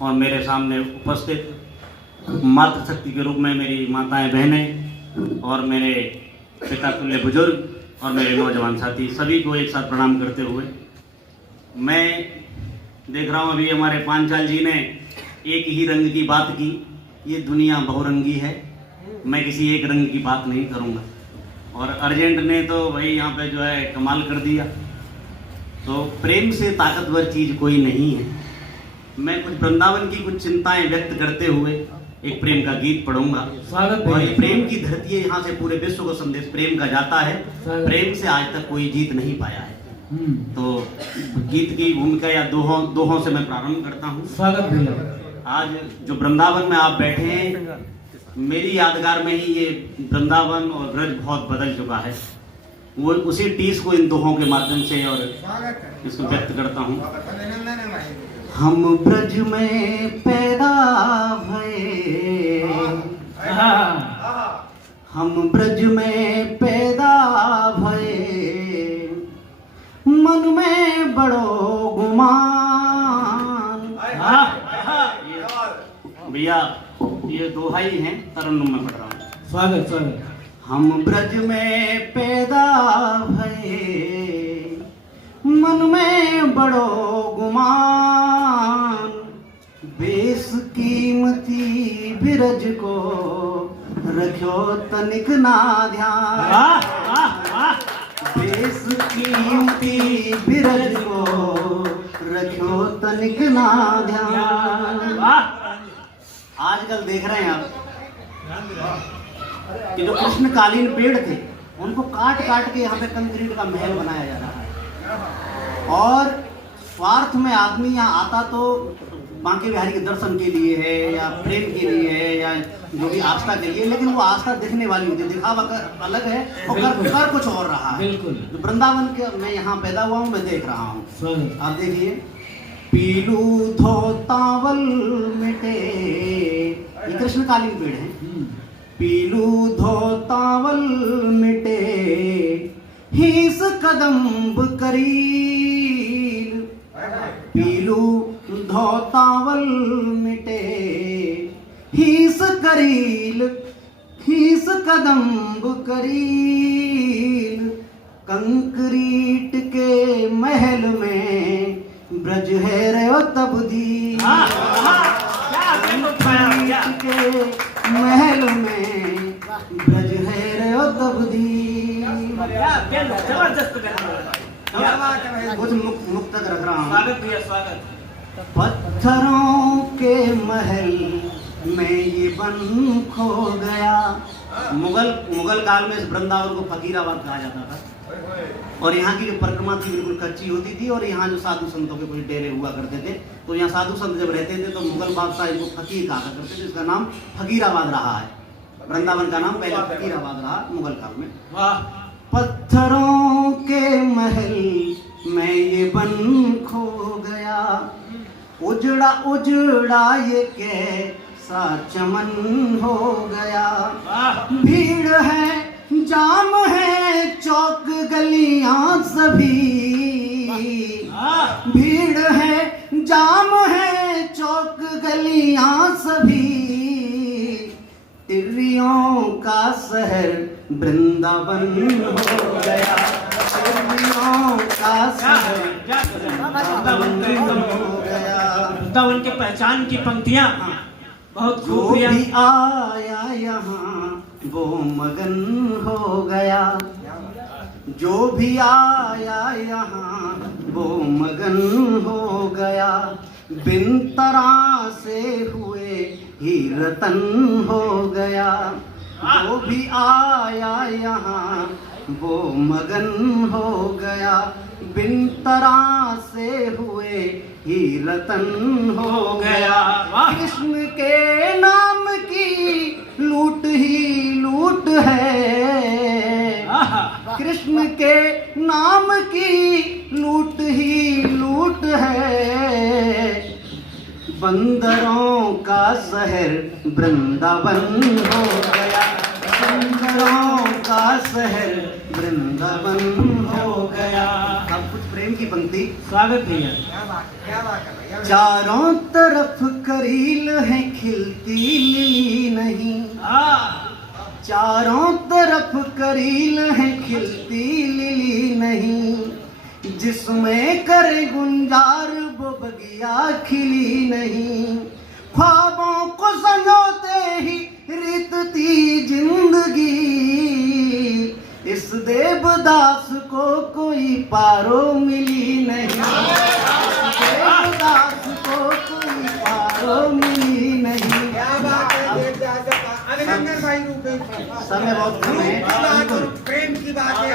और मेरे सामने उपस्थित मातृशक्ति के रूप में मेरी माताएं, बहनें और मेरे पिता तुल्य बुजुर्ग और मेरे नौजवान साथी सभी को एक साथ प्रणाम करते हुए मैं देख रहा हूँ अभी हमारे पांचाल जी ने एक ही रंग की बात की। ये दुनिया बहुरंगी है, मैं किसी एक रंग की बात नहीं करूँगा। और अर्जेंट ने तो भाई यहाँ पे जो है कमाल कर दिया। तो प्रेम से ताकतवर चीज़ कोई नहीं है। मैं कुछ वृंदावन की कुछ चिंताएं व्यक्त करते हुए एक प्रेम का गीत पढ़ूंगा। और ये प्रेम की धरती है, यहाँ से पूरे विश्व को संदेश प्रेम का जाता है। प्रेम से आज तक कोई जीत नहीं पाया है। तो गीत की भूमिका या दोहों से मैं प्रारंभ करता हूँ। स्वागत भैया। आज जो वृंदावन में आप बैठे हैं, मेरी यादगार में ही ये वृंदावन और ब्रज बहुत बदल चुका है। वो उसी टीस को इन दोहों के माध्यम से और इसको व्यक्त करता हूँ। हम ब्रज में पैदा भये, हम ब्रज में पैदा भये, मन में बड़ो गुमान। भैया ये दोहाई हैं, तरन्नुम में पढ़ रहा हूँ। स्वागत स्वागत। हम ब्रज में पैदा भये, मन में बड़ो गुमान, बेस कीमती बिरज को रखो तनिक ना ध्यान। बेस कीमती बिरज को रखो तनिक ना ध्यान। आजकल देख रहे हैं आप कि जो कृष्णकालीन पेड़ थे उनको काट काट के यहाँ पे कंक्रीट का महल बनाया जा रहा है। और स्वार्थ में आदमी यहाँ आता तो बांके बिहारी के दर्शन के लिए है या प्रेम के लिए है या जो भी आस्था के लिए, लेकिन वो आस्था दिखने वाली होती है, दिखावा अलग है और कर कुछ और रहा है। जो वृंदावन के मैं यहाँ पैदा हुआ हूँ, मैं देख रहा हूँ। आप देखिए, पीलू धोतावल मिटे, ये कृष्णकालीन पेड़ है। पीलू धोतावल मिटे, हीस कदम्ब करील। पीलू धोतावल मिटे, हीस करील, हीस कदम्ब करील। कंक्रीट के महल में ब्रज है रे तबदी, कंक्रीट के महल में ब्रज है रे तबदी। कुछ मुक्त तक रख रहा हूँ। स्वागत भैया, स्वागत। पत्थरों के महल में ये बन खो गया। मुगल काल में इस वृंदावन को फकीराबाद कहा जाता था। और यहाँ की जो परिक्रमा थी बिल्कुल कच्ची होती थी। और यहाँ जो साधु संतों के कुछ डेरे हुआ करते थे, तो यहाँ साधु संत जब रहते थे तो मुगल बादशाह इनको फकीर कहा करते थे। इसका नाम फकीराबाद रहा है। वृंदावन का नाम पहले फकीराबाद रहा मुगल काल में। पत्थरों के महल में ये बन खो गया, उजड़ा उजड़ा ये कैसा चमन हो गया। भीड़ है, जाम है, चौक गलियां सभी। भीड़ है, जाम है, चौक गलियां सभी। तिर्रियों का शहर वृंदावन हो गया, तिर्रियों का शहर वृंदावन हो गया। वृंदावन के पहचान की पंक्तियां बहुत जो खूब। भी आया यहाँ वो मगन हो गया, जो भी आया यहाँ वो मगन हो गया। बिन तरह से हुए ही रतन हो गया, जो भी आया यहाँ वो मगन हो गया। बिन तरह से हुए ही रतन हो गया। कृष्ण के नाम की लूट ही लूट है, कृष्ण के नाम की लूट ही लूट है। बंदरों का शहर वृंदावन हो गया, बंदरों का शहर वृंदावन हो गया। अब कुछ प्रेम की पंक्ति। स्वागत भैया। चारों तरफ करील है खिलती लिली नहीं, चारों तरफ करील है खिलती लिली नहीं, जिसमें करे गुंजार वो बगिया खिली नहीं। ख्वाबों को संजोते ही रीतती जिंदगी, इस देवदास को कोई पारो मिली नहीं, इस देवदास को कोई पारो मिली नहीं। समय बहुत कम है, प्रेम की बात है।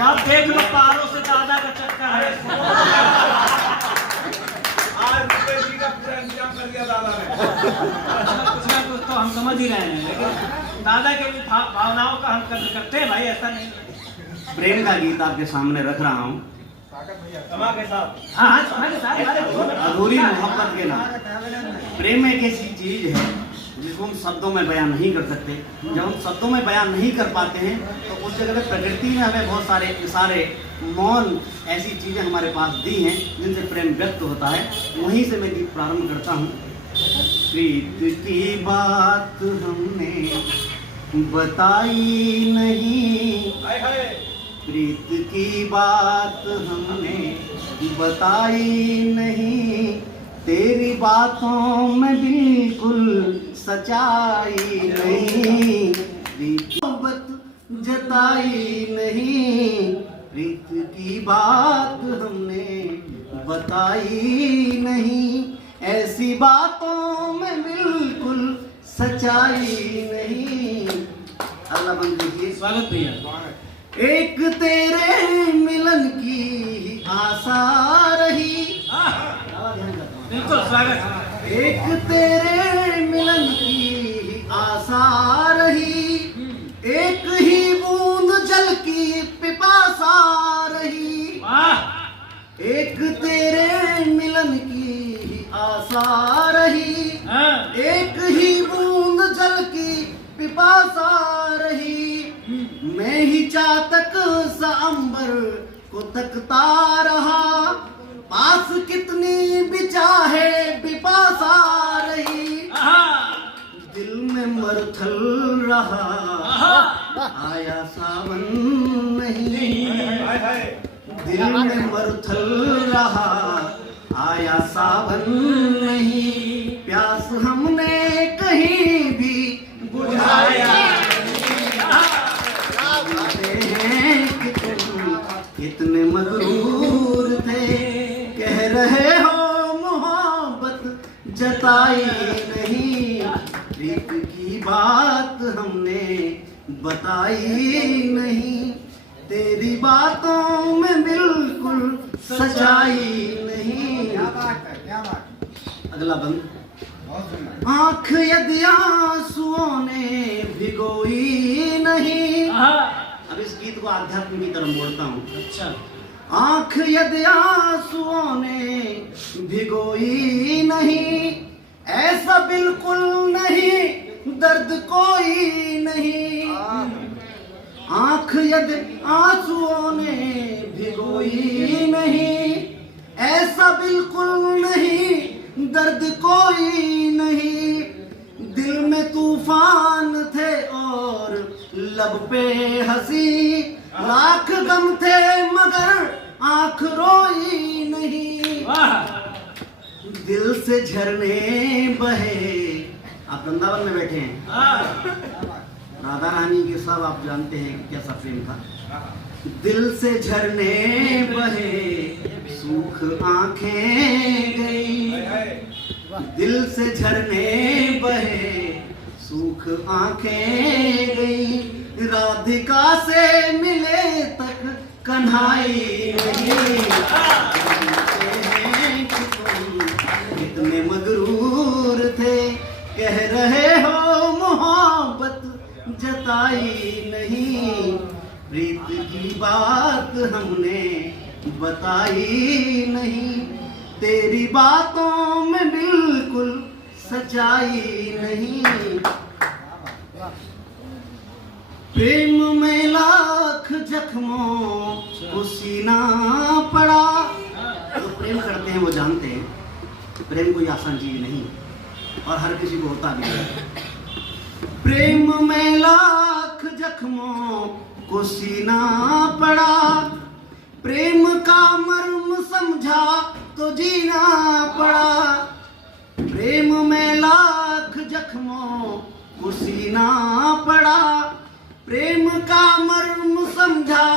आप देख लो पारों से दादा का चक्कर है। आज जी का पूरा इंतजाम कर दिया दादा ने। कुछ ना कुछ तो हम समझ ही रहे हैं, लेकिन दादा के भी भावनाओं का हम कदर करते हैं भाई, ऐसा नहीं। प्रेम का गीत आपके सामने रख रहा हूँ। के साथ हाँ हाँ, अधूरी मोहब्बत के नाम। प्रेम एक ऐसी चीज है जिसको हम शब्दों में बयान नहीं कर सकते। जब हम शब्दों में बयान नहीं कर पाते हैं तो उस जगह पे प्रकृति ने हमें बहुत सारे इशारे, मौन, ऐसी चीजें हमारे पास दी हैं जिनसे प्रेम व्यक्त होता है। वहीं से मैं गीत प्रारंभ करता हूँ। प्रीत की बात हमने बताई नहीं, प्रीत की बात हमने बताई नहीं, तेरी बातों में बिल्कुल सच्चाई नहीं, प्रीत मोहब्बत जताई नहीं, प्रीत की बात हमने बताई नहीं, ऐसी बातों में बिल्कुल सच्चाई नहीं। अल्लाह बंद कीजिए। स्वागत भैया। एक तेरे मिलन की आशा रही, बिल्कुल स्वागत। एक तेरे मिलन की आशा रही, एक ही बूंद जल की पिपासा रही, एक तेरे मिलन की आशा रही, एक ही बूंद जल की पिपासा रही, मैं ही चातक सा अंबर को तकता रहा, पास कितनी भी चाहे बिपासा रही, दिल में मरथल रहा आया सावन नहीं, दिल में मरथल रहा आया सावन नहीं, प्यास हमने कहीं भी बुझाया कितने मगरूर थे, कह रहे हो मोहब्बत जताई नहीं, प्रीत की बात हमने बताई नहीं, तेरी बातों में बिल्कुल सच्चाई नहीं। अगला बंद। आँख यदि आंसुओं ने भिगोई नहीं, अब इस गीत को आध्यात्म की तरफ मोड़ता हूँ। अच्छा। आँख यदि आंसुओं ने भिगोई नहीं, ऐसा बिल्कुल नहीं दर्द कोई नहीं, आँख यदि आंसुओं ने भिगोई नहीं, ऐसा बिल्कुल नहीं दर्द कोई नहीं, दिल में तूफान थे और लब पे हंसी, लाख गम थे मगर आँख रोई नहीं, दिल से झरने बहे। आप वृंदावन में बैठे हैं, राधा रानी के सब आप जानते हैं कि कैसा प्रेम था। दिल से झरने बहे सूख आंखें गई, दिल से झरने बहे सूख आंखें गई, राधिका से मिले तक कन्हाई नहीं, कितने मगरूर थे, कह रहे हो मोहब्बत जताई नहीं, प्रीत की बात हमने बताई नहीं, तेरी बातों में बिल्कुल सच्चाई नहीं। प्रेम में लाख जख्मों को सीना प्रेम करते हैं वो जानते हैं प्रेम कोई आसान चीज नहीं और हर किसी को होता भी नहीं। प्रेम में लाख जख्मों को सीना पड़ा, प्रेम का मर्म समझा तो जीना पड़ा। प्रेम में लाख जख्मों को सीना पड़ा, प्रेम का मर्म समझा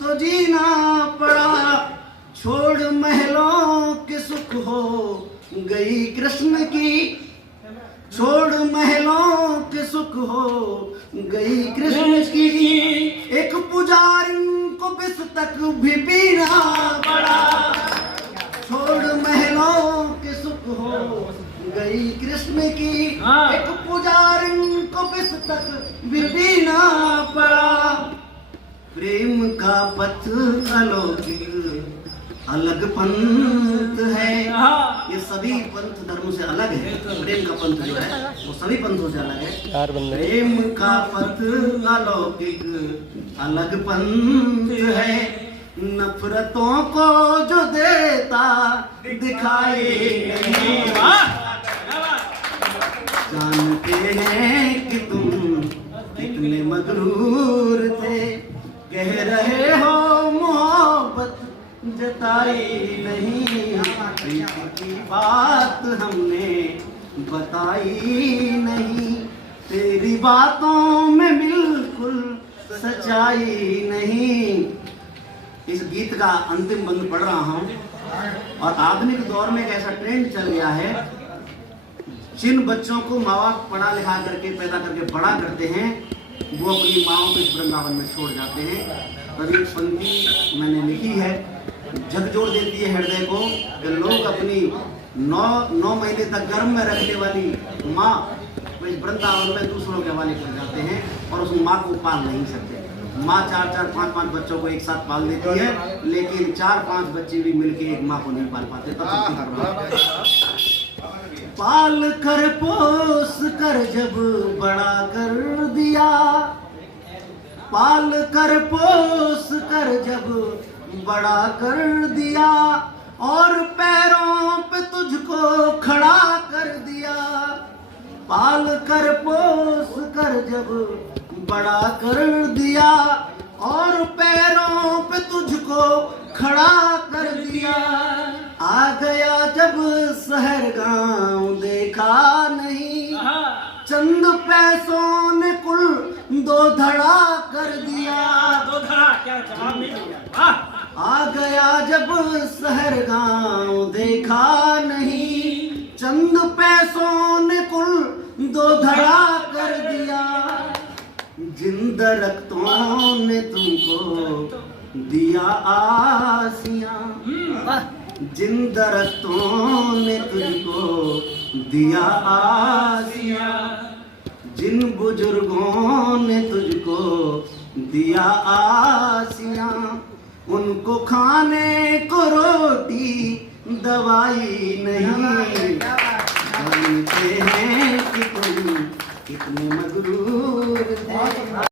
तो जीना पड़ा। छोड़ महलों के सुख हो गई कृष्ण की, छोड़ महलों के सुख हो गई कृष्ण की। एक पुजारी को बिस तक भी पीना पड़ा। छोड़ महलों के सुख हो गई कृष्ण की, एक पुजारी को बिस तक भी पीना पड़ा। प्रेम का पथ अलौकिक अलग पंथ है, ये सभी पंथ धर्मों से अलग है। प्रेम का पंथ जो है वो सभी पंथों से अलग है। प्रेम का पथ अलौकिक अलग पंथ है, नफरतों को जो देता दिखाई नहीं। जानते हैं कि तुम कितने मगरूर थे, कह रहे हो मोहब्बत जताई नहीं। प्रीति की बात हमने बताई नहीं, तेरी बातों में बिल्कुल सच्चाई नहीं। इस गीत का अंतिम बंद पढ़ रहा हूँ और आधुनिक दौर में एक ऐसा ट्रेंड चल गया है, जिन बच्चों को माँ बाप पढ़ा लिखा करके पैदा करके बड़ा करते हैं वो अपनी माओ को इस वृंदावन में छोड़ जाते हैं। तभी एक पंक्ति मैंने लिखी है, झकझोर देती है हृदय को कि लोग अपनी 9 महीने तक गर्भ में रखने वाली माँ को इस वृंदावन में दूसरों के हवाले कर जाते हैं और उस माँ को पाल नहीं सकते। माँ 4-4, 5-5 बच्चों को एक साथ पाल देती है, लेकिन 4-5 बच्चे भी मिलके एक माँ को नहीं पाल पाते। पाल कर पोस कर जब बड़ा कर दिया, पाल कर पोस कर जब बड़ा कर दिया, और पैरों पे तुझको खड़ा कर दिया। पाल कर पोस कर जब बड़ा कर दिया, और पैरों पे तुझको खड़ा कर दिया। आ गया जब शहर गांव देखा नहीं, चंद पैसों ने कुल 2 धड़ा कर दिया। 2 धड़ा क्या जवाब नहीं दिया। आ गया जब शहर गांव देखा नहीं, चंद पैसों ने कुल 2 धड़ा कर दिया। जिन दरख्तों ने तुमको दिया आसियां, जिन दरख्तों ने तुझको दिया आसियां, जिन बुजुर्गों ने तुझको दिया आसियां, उनको खाने को रोटी दवाई नहीं। जानते हैं कि तुम कितने मगरूर थे।